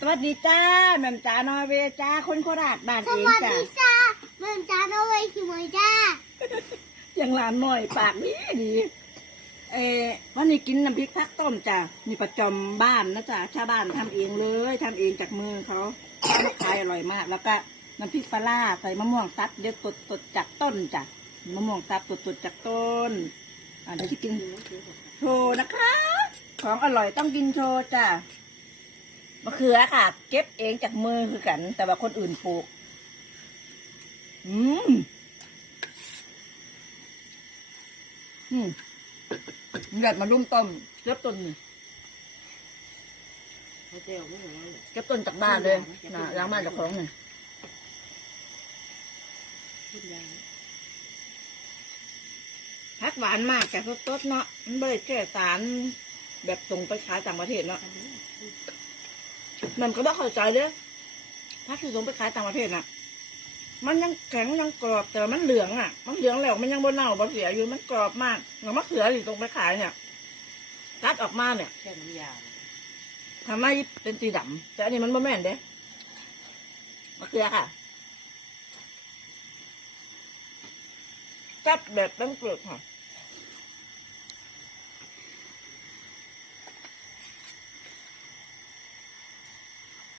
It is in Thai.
สวัสดีจ้าแม่มจ้านอร์เวย์จ้าคนโคราชบ้านสเองวัสจ้าดีจ้าเมืองจ้าโนเวย์คิมวยจ้ายังหลานหน่อยปากดีดีเออวันนี้กินน้ำพริกผักต้มจ้านี่ประจอมบ้านนะจ้าชาวบ้านทำเองเลยทำเองจากมือเขาทำขายอร่อยมาก แล้วก็น้ำพริกปลาร้าใส่มะม่วงซับเด็ดสดสดๆจากต้นจ้ะมะม่วงซับสดสดๆจากต้นอ่าเดี๋ยวจะกิน โชว์นะคะ ของอร่อยต้องกินโชว์จ้ะ มะเขือค่ะ เก็บเองจากมือคือกัน แต่ว่าคนอื่นปลูก อืม อืมแบบมารุ่มต้มเก็บต้นนี่เก็บต้นจากบ้านเลยนะล้างบ้านจากของนี่พักหวานมากแต่สดๆเนาะมันไม่ได้แค่สารแบบส่งไปขายต่างประเทศเนาะ มันก็บ่เข้าใจเลยพักที่ส่งไปขายต่างประเทศน่ะ มันยังแข็งยังกรอบแต่มันเหลืองอะ มันเหลืองแล้วมันยังบนเน่าบนเสียอยู่มันกรอบมากแล้วมะเขือที่ตรงไปขายเนี่ยตัดออกมาเนี่ยแค่น้ำยาทำให้เป็นสีดำแต่อันนี้มันบ่แม่นเด้มะเขือค่ะจับแบบตั้งเปลือกค่ะ